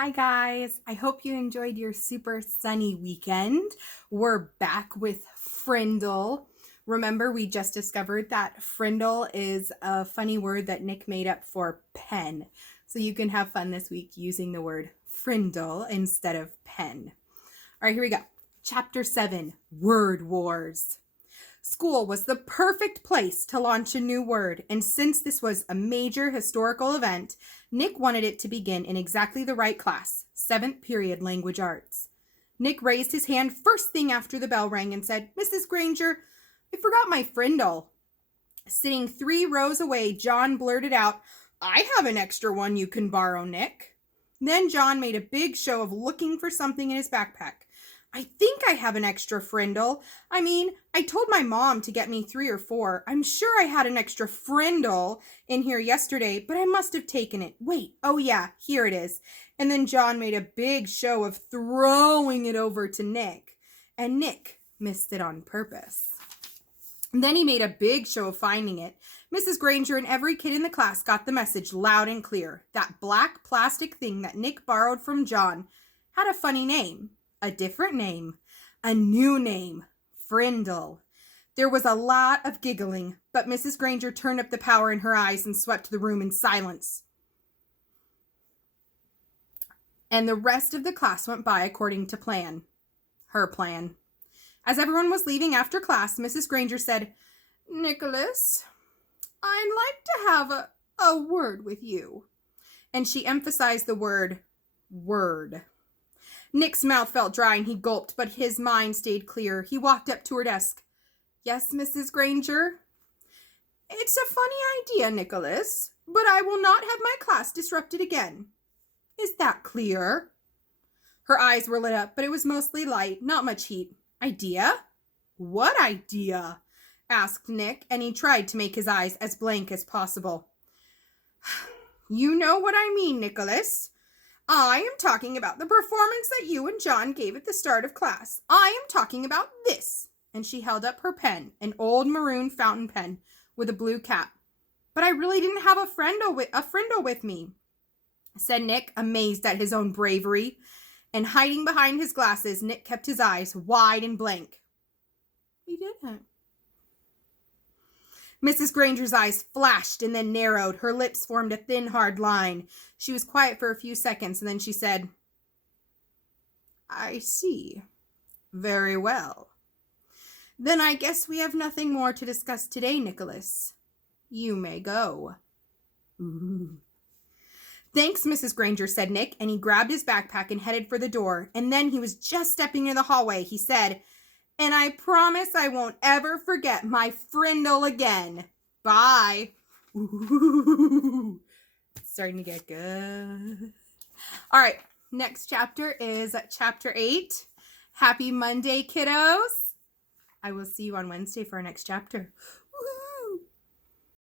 Hi guys, I hope you enjoyed your super sunny weekend. We're back with Frindle. Remember, we just discovered that Frindle is a funny word that Nick made up for pen. So you can have fun this week using the word Frindle instead of pen. All right, here we go. Chapter 7, Word Wars. School was the perfect place to launch a new word, and since this was a major historical event, Nick wanted it to begin in exactly the right class, 7th period language arts. Nick raised his hand first thing after the bell rang and said, "Mrs. Granger, I forgot my frindle." Sitting 3 rows away, John blurted out, "I have an extra one you can borrow, Nick." Then John made a big show of looking for something in his backpack. "I think I have an extra frindle. I told my mom to get me 3 or 4. I'm sure I had an extra frindle in here yesterday, but I must have taken it. Wait, oh yeah, here it is." And then John made a big show of throwing it over to Nick, and Nick missed it on purpose. And then he made a big show of finding it. Mrs. Granger and every kid in the class got the message loud and clear. That black plastic thing that Nick borrowed from John had a funny name. A different name, a new name, Frindle. There was a lot of giggling, but Mrs. Granger turned up the power in her eyes and swept the room in silence. And the rest of the class went by according to plan. Her plan. As everyone was leaving after class, Mrs. Granger said, "Nicholas, I'd like to have a word with you." And she emphasized the word, word. Nick's mouth felt dry and he gulped, but his mind stayed clear. He walked up to her desk. "Yes, Mrs. Granger?" "It's a funny idea, Nicholas, but I will not have my class disrupted again. Is that clear?" Her eyes were lit up, but it was mostly light, not much heat. "Idea? What idea?" asked Nick, and he tried to make his eyes as blank as possible. "You know what I mean, Nicholas. I am talking about the performance that you and John gave at the start of class. I am talking about this." And she held up her pen, an old maroon fountain pen with a blue cap. "But I really didn't have a frindle with me," said Nick, amazed at his own bravery. And hiding behind his glasses, Nick kept his eyes wide and blank. "He didn't." Mrs. Granger's eyes flashed and then narrowed. Her lips formed a thin, hard line. She was quiet for a few seconds, and then she said, "I see. Very well. Then I guess we have nothing more to discuss today, Nicholas. You may go." "Ooh." "Thanks, Mrs. Granger," said Nick, and he grabbed his backpack and headed for the door. And then he was just stepping into the hallway. He said, "And I promise I won't ever forget my frindle again. Bye." Ooh, it's starting to get good. All right, next chapter is chapter 8. Happy Monday, kiddos. I will see you on Wednesday for our next chapter. Woo!